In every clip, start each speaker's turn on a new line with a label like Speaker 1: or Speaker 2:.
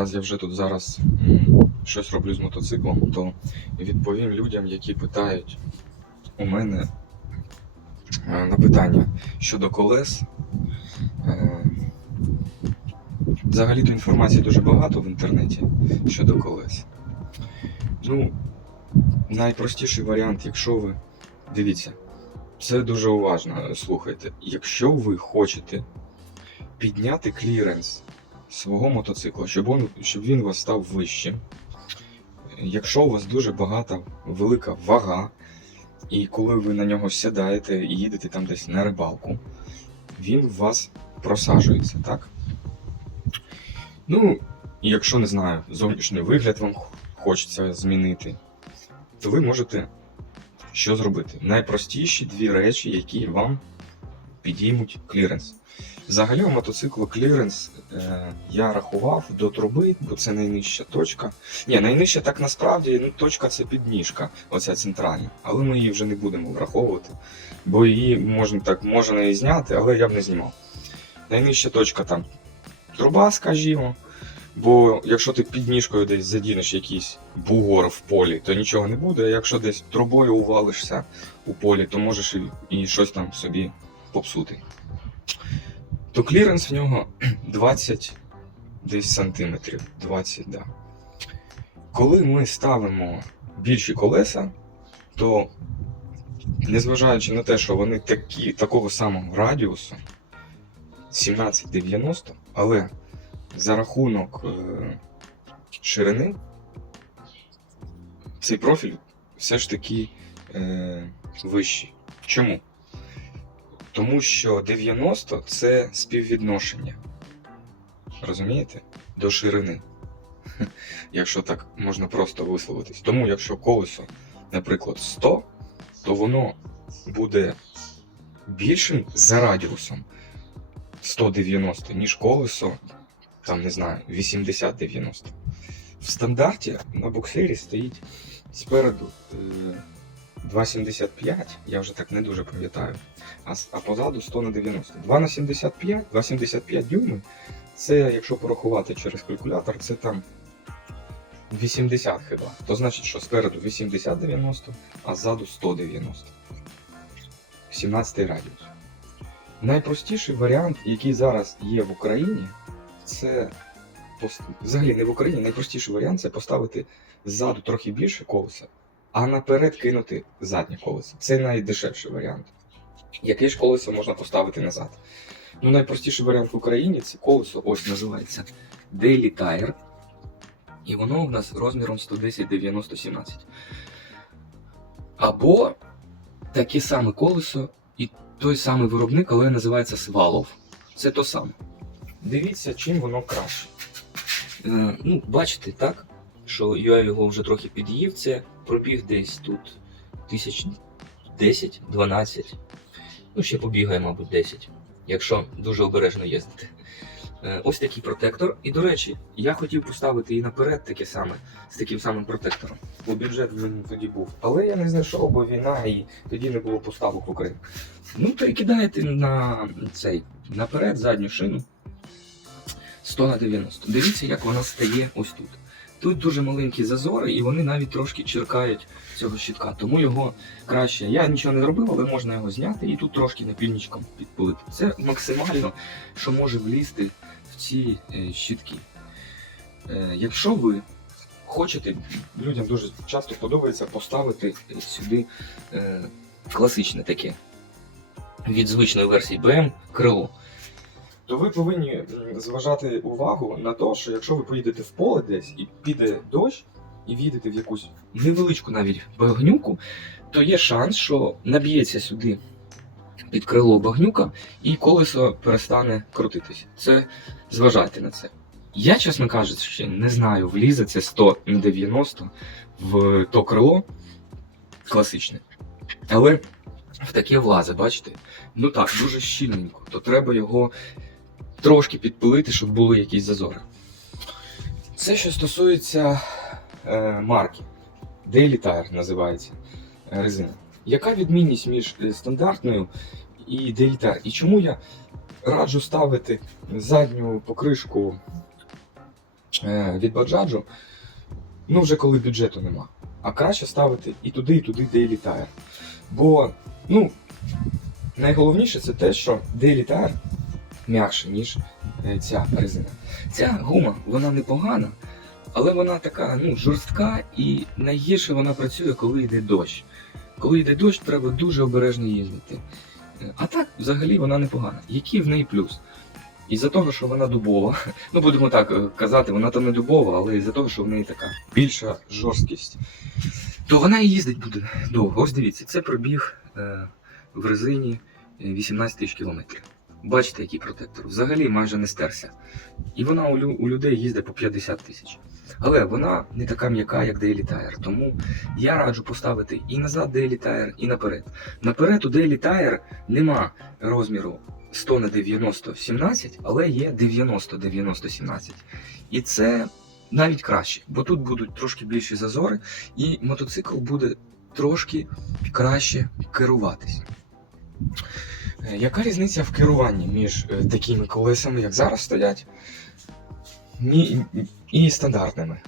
Speaker 1: раз я вже тут зараз щось роблю з мотоциклом, то відповім людям, які питають у мене е, на питання щодо колес. Е, Взагалі-то інформації дуже багато в інтернеті щодо колес. Ну, найпростіший варіант, якщо ви. Дивіться, це дуже уважно слухайте. Якщо ви хочете підняти кліренс свого мотоцикла, щоб він, щоб він у вас став вищим, якщо у вас дуже багата велика вага, і коли ви на нього сідаєте і їдете там десь на рибалку, він у вас просаджується, так? Ну, якщо не знаю, зовнішній вигляд вам хочеться змінити, то ви можете що зробити? Найпростіші дві речі, які вам підіймуть кліренс. Взагалі у мотоциклу кліренс я рахував до труби, бо це найнижча точка. Ні, найнижча так насправді ну, точка це підніжка, оця центральна. Але ми її вже не будемо враховувати, бо її можна так можна і зняти, але я б не знімав. Найнижча точка там труба, скажімо. Бо якщо ти під ніжкою десь задінеш якийсь бугор в полі, то нічого не буде. А якщо десь трубою увалишся у полі, то можеш і, і щось там собі попсути. То кліренс в нього 20 десь сантиметрів. 20, да. Коли ми ставимо більші колеса, то незважаючи на те, що вони такі, такого самого радіусу 1790, але за рахунок е, ширини цей профіль все ж таки е, вищий. Чому? Тому що 90 це співвідношення. Розумієте? До ширини. Якщо так можна просто висловитись. Тому якщо колесо, наприклад, 100, то воно буде більшим за радіусом 190, ніж колесо там не знаю, 80-90. В стандарті на буксирі стоїть спереду е, 2,75, я вже так не дуже пам'ятаю, а, а позаду 100 на 90. 2 на 75, 2,75 дюйми. Це, якщо порахувати через калькулятор, це там 80 хіба. То значить, що спереду 80-90, а ззаду 190. 17 радіус. Найпростіший варіант, який зараз є в Україні, це взагалі не в Україні. Найпростіший варіант це поставити ззаду трохи більше колеса, а наперед кинути заднє колесо. Це найдешевший варіант. Яке ж колесо можна поставити назад? Ну, найпростіший варіант в Україні це колесо, ось називається Daily Tire. І воно в нас розміром 110 90 17. Або таке саме колесо і той самий виробник, але називається Svalov. Це то саме. Дивіться, чим воно краще. Е, ну, бачите, так? Що я його вже трохи під'їв. Це пробіг десь тут тисяч 10-12. Ну, ще побігає, мабуть, 10, якщо дуже обережно їздити. Е, ось такий протектор. І, до речі, я хотів поставити і наперед таке саме, з таким самим протектором. Бо бюджет в мене тоді був. Але я не знайшов, бо війна і тоді не було поставок в Україні. Ну, перекидаєте на цей наперед задню шину 100 на 90. Дивіться, як вона стає ось тут. Тут дуже маленькі зазори, і вони навіть трошки черкають цього щитка. Тому його краще. Я нічого не робив, але можна його зняти і тут трошки напільничком підпилити. Це максимально, що може влізти в ці е, щитки. Е, якщо ви хочете, людям дуже часто подобається поставити сюди е, класичне таке від звичної версії BM крило. То ви повинні зважати увагу на те, що якщо ви поїдете в поле десь і піде дощ, і в'їдете в якусь невеличку навіть багнюку, то є шанс, що наб'ється сюди під крило багнюка, і колесо перестане крутитися. Це зважайте на це. Я, чесно кажучи, не знаю, влізе це 100 на 90 в то крило класичне. Але в таке влазе, бачите? Ну так, дуже щільненько, то треба його трошки підпилити, щоб були якісь зазори. Це що стосується е, марки. Daily Tire називається е, резина. Яка відмінність між е, стандартною і Daily Tire? І чому я раджу ставити задню покришку
Speaker 2: е, від баджаджу, ну вже коли бюджету нема. А краще ставити і туди, і туди, і літає. Бо, ну, найголовніше це те, що Daily Tire м'якше, ніж е, ця резина. Ця гума, вона непогана, але вона така ну, жорстка і найгірше вона працює, коли йде дощ. Коли йде дощ, треба дуже обережно їздити. Е, А так, взагалі, вона непогана. Який в неї плюс? Із-за того, що вона дубова, ну будемо так е, казати, вона там не дубова, але із-за того, що в неї така більша жорсткість, то вона і їздить буде довго. Ось дивіться, це пробіг в резині е, 18 тисяч кілометрів. Бачите, який протектор. Взагалі майже не стерся. І вона у, лю- у людей їздить по 50 тисяч. Але вона не така м'яка, як Daily Tire. Тому я раджу поставити і назад Daily Tire, і наперед. Наперед у Daily Tire нема розміру 100 на 90 17, але є 90 90 17. І це навіть краще, бо тут будуть трошки більші зазори, і мотоцикл буде трошки краще керуватись. Е, Яка різниця в керуванні між е, такими колесами, як зараз стоять, і, стандартними?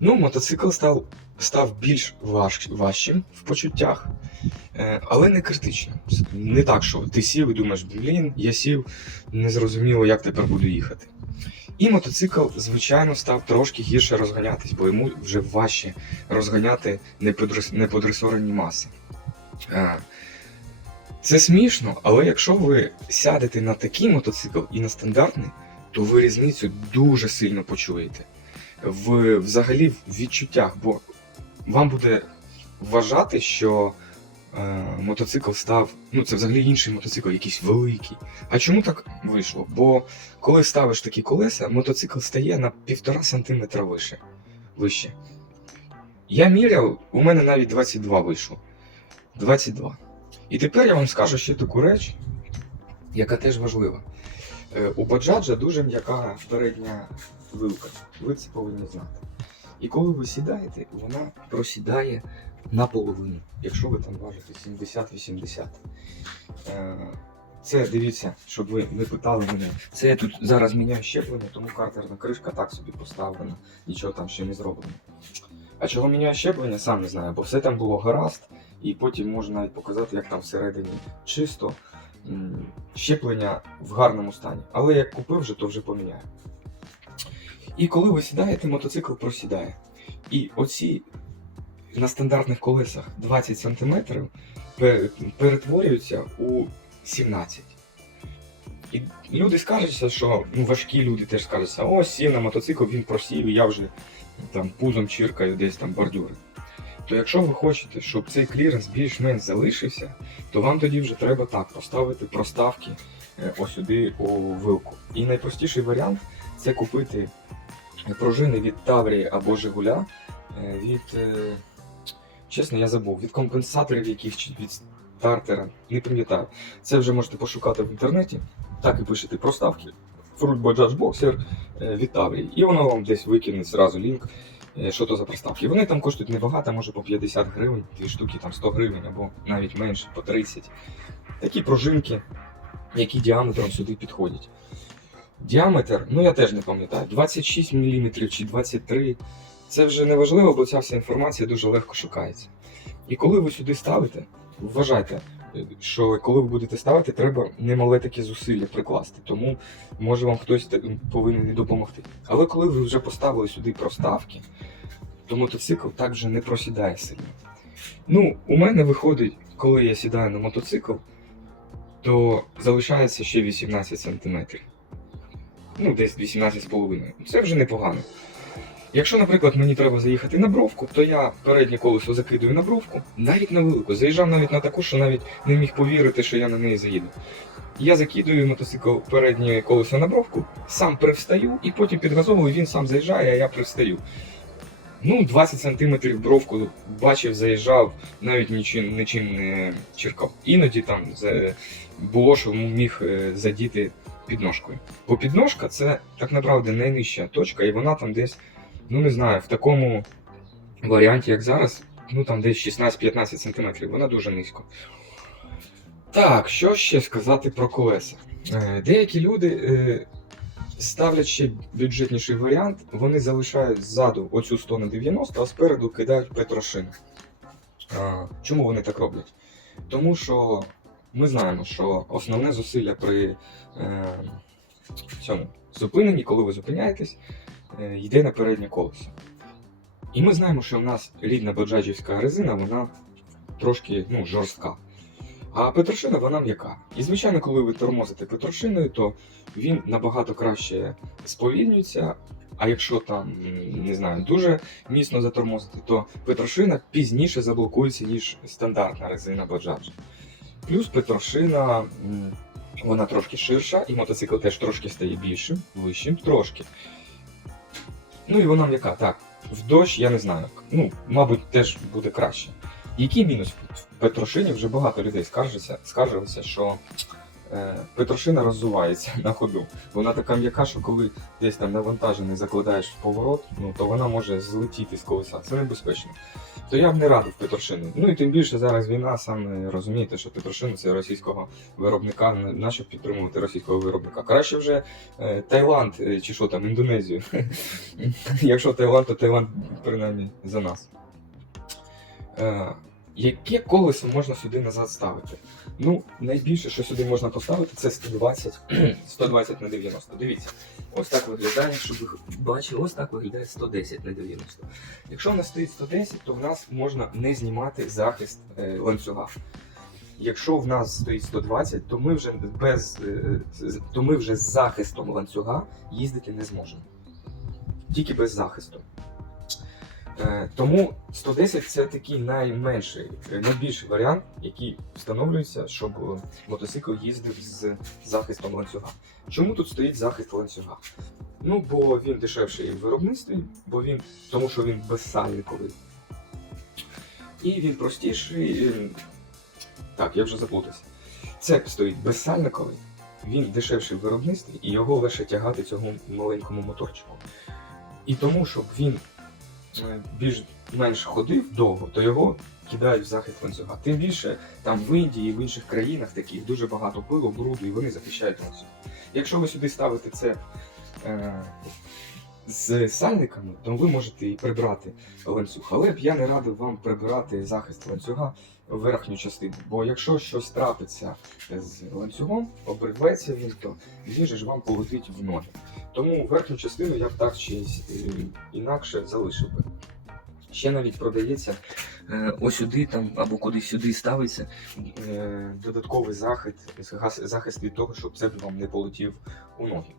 Speaker 2: Ну, мотоцикл став, став більш важ, важчим в почуттях, е, але не критично. Не так, що ти сів і думаєш, блін, я сів, незрозуміло, як тепер буду їхати. І мотоцикл, звичайно, став трошки гірше розганятись, бо йому вже важче розганяти неподрес- неподресорені маси. Це смішно, але якщо ви сядете на такий мотоцикл і на стандартний, то ви різницю дуже сильно почуєте. В, взагалі в відчуттях, бо вам буде вважати, що е, мотоцикл став, ну це взагалі інший мотоцикл, якийсь великий. А чому так вийшло? Бо коли ставиш такі колеса, мотоцикл стає на півтора сантиметра вище. вище. Я міряв, у мене навіть 22 вийшло. 22. І тепер я вам скажу ще таку реч, яка теж важлива. Е, У баджаджа дуже м'яка передня вилка. Ви це повинні знати. І коли ви сідаєте, вона просідає наполовину, якщо ви там важите 70-80. Е, Це дивіться, щоб ви не питали мене. Це я тут зараз міняю щеплення, тому картерна кришка так собі поставлена, нічого там ще не зроблено. А чого міняю щеплення, сам не знаю, бо все там було гаразд, і потім можна навіть показати, як там всередині чисто. Щеплення в гарному стані. Але як купив вже, то вже поміняю. І коли ви сідаєте, мотоцикл просідає. І оці на стандартних колесах 20 см перетворюються у 17. І люди скажуться, що ну, важкі люди теж скажуться, о, сів на мотоцикл, він просів, і я вже там пузом чиркаю десь там бордюри. То якщо ви хочете, щоб цей кліренс більш-менш залишився, то вам тоді вже треба так поставити проставки е, ось сюди у вилку. І найпростіший варіант це купити пружини від Таврії або Жигуля, е, від, е, чесно, я забув, від компенсаторів яких чи від стартера, не пам'ятаю. Це вже можете пошукати в інтернеті. Так і пишете проставки. Fruit Bajaj Boxer від Таврії. І воно вам десь викине зразу лінк, що то за проставки. Вони там коштують небагато, може по 50 гривень, дві штуки там 100 гривень або навіть менше, по 30. Такі пружинки, які діаметром сюди підходять. Діаметр, ну я теж не пам'ятаю, 26 мм чи 23 Це вже не важливо, бо ця вся інформація дуже легко шукається. І коли ви сюди ставите, вважайте, е, що коли ви будете ставити, треба немале таке зусилля прикласти. Тому може вам хтось повинен і допомогти. Але коли ви вже поставили сюди проставки, то мотоцикл так вже не просідає сильно. Ну, у мене виходить, коли я сідаю на мотоцикл, то залишається ще 18 см. Ну, десь 18,5. Це вже непогано. Якщо, наприклад, мені треба заїхати на бровку, то я переднє колесо закидую на бровку, навіть на велику. Заїжджав навіть на таку, що навіть не міг повірити, що я на неї заїду. Я закидую мотоцикл переднє колесо на бровку, сам привстаю і потім підгазовую, він сам заїжджає, а я привстаю. Ну, 20 см бровку бачив, заїжджав, навіть нічим, нічим не черкав. Іноді там було, що міг е, задіти підножкою. Бо підножка це так направді найнижча точка, і вона там десь, ну не знаю, в такому варіанті, як зараз, ну там десь 16-15 см, вона дуже низько. Так, що ще сказати про колеса? Е, Деякі люди е, ставлять ще бюджетніший варіант, вони залишають ззаду оцю 100 на 90, а спереду кидають петрошину. А, чому вони так роблять? Тому що ми знаємо, що основне зусилля при е, цьому зупиненні, коли ви зупиняєтесь, йде на переднє колесо. І ми знаємо, що в нас рідна боджаджівська резина, вона трошки ну, жорстка. А петрошина вона м'яка. І звичайно, коли ви тормозите петрошиною, то він набагато краще сповільнюється. А якщо там, не знаю, дуже міцно затормозити, то петрошина пізніше заблокується, ніж стандартна резина Bajaj. Плюс петрошина, вона трошки ширша, і мотоцикл теж трошки стає більшим, вищим, трошки. Ну і вона м'яка, так. В дощ я не знаю. Ну, мабуть, теж буде краще. Який мінус в Петрошині? Вже багато людей скаржаться, скаржилися, що е, Петрошина роззувається на ходу. Вона така м'яка, що коли десь там навантажений закладаєш в поворот, ну то вона може злетіти з колеса. Це небезпечно. То я б не радив Петрошину. Ну і тим більше зараз війна, саме розумієте, що Петрошина це російського виробника, на- нащо підтримувати російського виробника. Краще вже е, Таїланд е, чи що там, Індонезію. Якщо Таїланд, то Таїланд принаймні за нас. Яке колесо можна сюди назад ставити? Ну, найбільше, що сюди можна поставити, це 120, 120 на 90. Дивіться, ось так виглядає, щоб ви бачили, ось так виглядає 110 на 90. Якщо в нас стоїть 110, то в нас можна не знімати захист е, ланцюга. Якщо в нас стоїть 120, то ми вже без е, то ми вже з захистом ланцюга їздити не зможемо. Тільки без захисту. Е, Тому 110 це такий найменший, найбільший варіант, який встановлюється, щоб е, мотоцикл їздив з захистом ланцюга. Чому тут стоїть захист ланцюга? Ну, бо він дешевший в виробництві, бо він, тому що він безсальниковий. І він простіший. Так, я вже заплутався. Цеп стоїть безсальниковий, він дешевший в виробництві, і його лише тягати цьому маленькому моторчику. І тому, щоб він е, більш-менш ходив довго, то його кидають в захист ланцюга. Тим більше там в Індії і в інших країнах таких дуже багато пилу, бруду, і вони захищають ланцюг. Якщо ви сюди ставите це е, з сальниками, то ви можете і прибрати ланцюг. Але б я не радив вам прибирати захист ланцюга в верхню частину. Бо якщо щось трапиться з ланцюгом, обірветься він, то же ж вам полетить в ноги. Тому верхню частину я б так чи е, інакше залишив би. Ще навіть продається е, ось сюди там або кудись сюди ставиться е, додатковий захист, захист- від того, щоб це вам не полетів у ноги.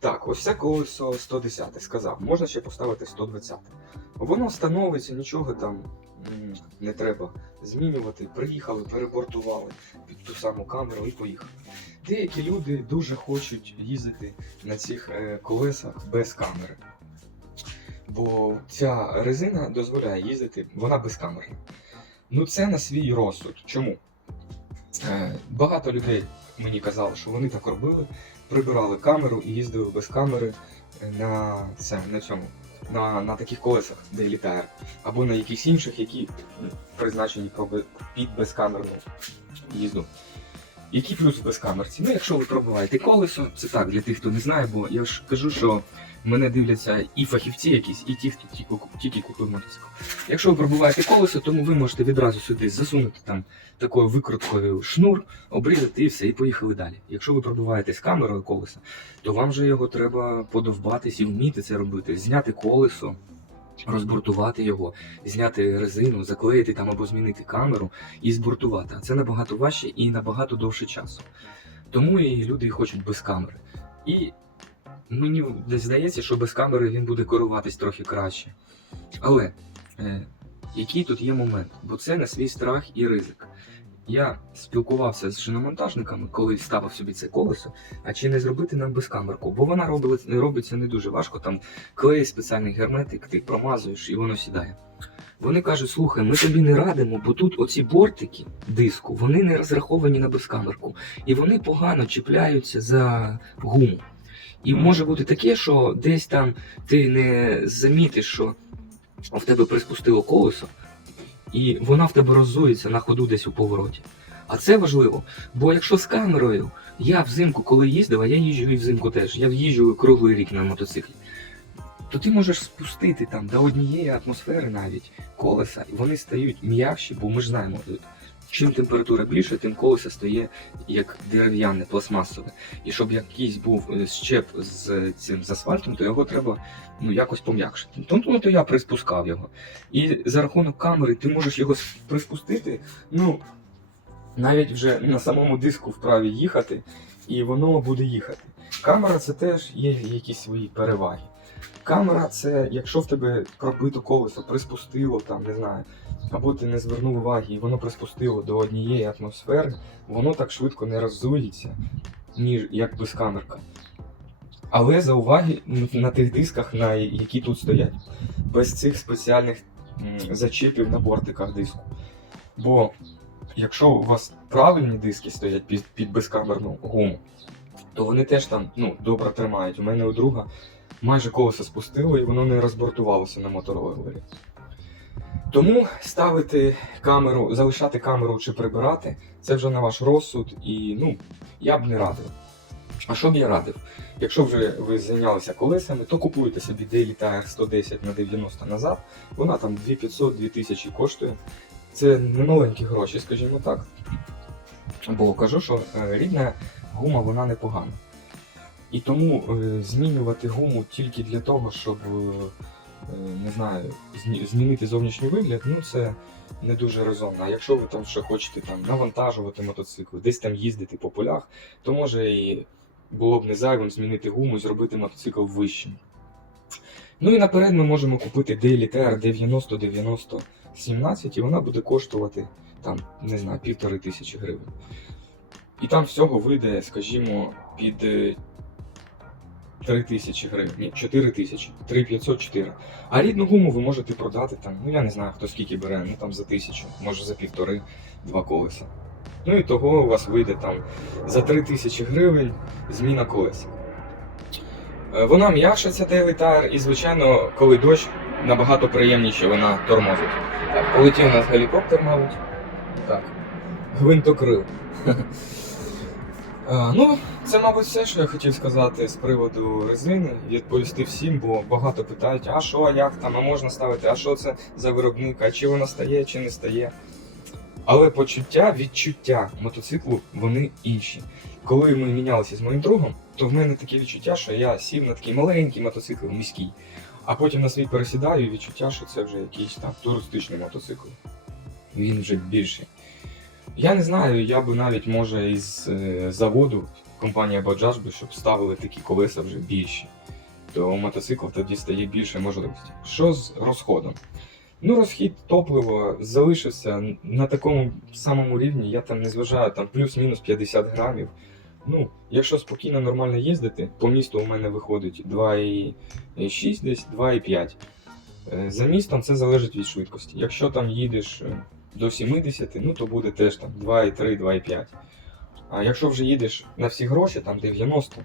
Speaker 2: Так, ось це колесо 110 сказав. Можна ще поставити 120. Воно становиться, нічого там не треба змінювати. Приїхали, перебортували під ту саму камеру і поїхали. Деякі люди дуже хочуть їздити на цих е, колесах без камери. Бо ця резина дозволяє їздити, вона безкамерна. Ну це на свій розсуд. Чому? Е, багато людей мені казали, що вони так робили, прибирали камеру і їздили без камери е, на, це, на цьому. На, на таких колесах, де літає, або на якихось інших, які призначені під безкамерну їзду. Який плюс в безкамерці? Ну, якщо ви пробиваєте колесо, це так для тих, хто не знає, бо я ж кажу, що мене дивляться і фахівці якісь, і ті, хто тільки, тільки купив мотоцикл. Якщо ви пробиваєте колесо, тому ви можете відразу сюди засунути там такою викруткою шнур, обрізати і все, і поїхали далі. Якщо ви пробиваєте з камерою колеса, то вам же його треба подовбатись і вміти це робити. Зняти колесо, розбуртувати його, зняти резину, заклеїти там або змінити камеру і збуртувати. А це набагато важче і набагато довше часу. Тому і люди хочуть без камери. І мені десь здається, що без камери він буде керуватись трохи краще. Але е, який тут є момент? Бо це на свій страх і ризик. Я спілкувався з шиномонтажниками, коли ставив собі це колесо, а чи не зробити нам безкамерку? Бо вона робить, робиться не дуже важко, там клей, спеціальний герметик, ти промазуєш і воно сідає. Вони кажуть, слухай, ми тобі не радимо, бо тут оці бортики диску, вони не розраховані на безкамерку, і вони погано чіпляються за гуму. І може бути таке, що десь там ти не замітиш, що в тебе приспустило колесо, і вона в тебе роззується на ходу десь у повороті.
Speaker 1: А це важливо, бо якщо з камерою, я взимку, коли їздив, а я їжджу і взимку теж, я їжджу круглий рік на мотоциклі, то ти можеш спустити там до однієї атмосфери навіть колеса, і вони стають м'якші, бо ми ж знаємо, чим температура більше, тим колесо стає як дерев'яне, пластмасове. І щоб якийсь був е, щеп з цим з асфальтом, то його треба ну, якось пом'якшити. Тому то я приспускав його. І за рахунок камери ти можеш його приспустити, ну, навіть вже на самому диску вправі їхати, і воно буде їхати. Камера це теж є якісь свої переваги. Камера це, якщо в тебе пробито колесо, приспустило там, не знаю, або ти не звернув уваги, і воно приспустило до однієї атмосфери, воно так швидко не роззується, ніж як безкамерка. Але зауваги на тих дисках, на які тут стоять, без цих спеціальних зачепів на бортиках диску. Бо якщо у вас правильні диски стоять під, під безкамерну гуму, то вони теж там ну, добре тримають. У мене у друга майже колесо спустило і воно не розбортувалося на мотороллері. Тому ставити камеру, залишати камеру чи прибирати, це вже на ваш розсуд, і ну, я б не радив. А що б я радив? Якщо вже ви зайнялися колесами, то купуйте собі Daily Tire 110 на 90 назад. Вона там 2500-2000 коштує. Це немаленькі гроші, скажімо так. Бо кажу, що е, рідна гума вона непогана. І тому е, змінювати гуму тільки для того, щоб е, е, не знаю, змінити зовнішній вигляд, ну це не дуже резонно. А якщо ви там ще хочете там навантажувати мотоцикл, десь там їздити по полях, то може і було б не зайвим змінити гуму і зробити мотоцикл вищим. Ну і наперед ми можемо купити Daily TR 90 17 і вона буде коштувати там, не знаю, півтори тисячі гривень. І там всього вийде, скажімо, під 3 тисячі гривень, ні, 4 тисячі, 3 500, 4. А рідну гуму ви можете продати там, ну я не знаю, хто скільки бере, ну там за тисячу, може за півтори, два колеса. Ну і того у вас вийде там за 3 тисячі гривень зміна колеса. Е, Вона м'якша, ця Daily і, звичайно, коли дощ, набагато приємніше вона тормозить. Так, полетів у нас гелікоптер, мабуть. Так. Гвинтокрил. Е, Ну, це, мабуть, все, що я хотів сказати з приводу резини. Відповісти всім, бо багато питають, а що, як там, а можна ставити, а що це за виробник, а чи вона стає, чи не стає. Але почуття, відчуття мотоциклу, вони інші. Коли ми мінялися з моїм другом, то в мене таке відчуття, що я сів на такий маленький мотоцикл, міський, а потім на свій пересідаю і відчуття, що це вже якийсь там туристичний мотоцикл. Він вже більший. Я не знаю, я би навіть може із е, заводу компанія Bajaj би, щоб ставили такі колеса вже більші. То мотоцикл тоді стає більше можливостей. Що з розходом? Ну, розхід топлива залишився на такому самому рівні, я там не зважаю, там плюс-мінус 50 грамів. Ну, якщо спокійно нормально їздити, по місту у мене виходить 2,6 десь 2,5. Е, За містом це залежить від швидкості. Якщо там їдеш е, до 70, ну то буде теж там 2,3, 2,5. А якщо вже їдеш на всі гроші, там 90,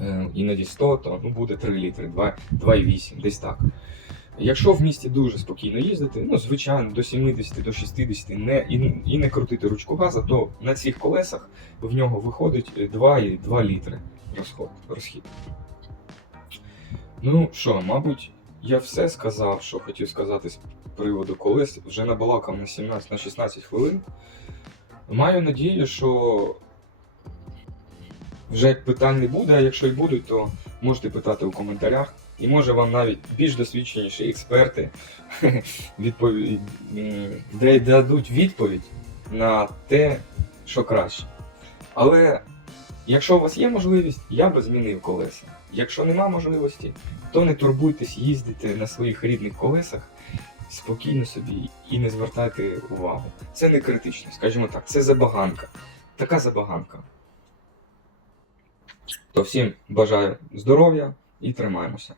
Speaker 1: е, іноді 100, то ну, буде 3 літри, 2 2,8, десь так. Якщо в місті дуже спокійно їздити, ну звичайно, до 70, до 60 не, і, і не крутити ручку газа, то на цих колесах в нього виходить 2,2 літри розход, розхід. Ну що, мабуть, я все сказав, що хотів сказати приводу колес. Вже набалакав на 17 на 16 хвилин. Маю надію, що вже питань не буде, а якщо й будуть, то можете питати у коментарях. І може вам навіть більш досвідченіші експерти відповідь, дадуть відповідь на те, що краще. Але якщо у вас є можливість, я би змінив колеса. Якщо нема можливості, то не турбуйтесь їздити на своїх рідних колесах спокійно собі і не звертайте увагу. Це не критично, скажімо так, це забаганка. Така забаганка. То всім бажаю здоров'я і тримаємося.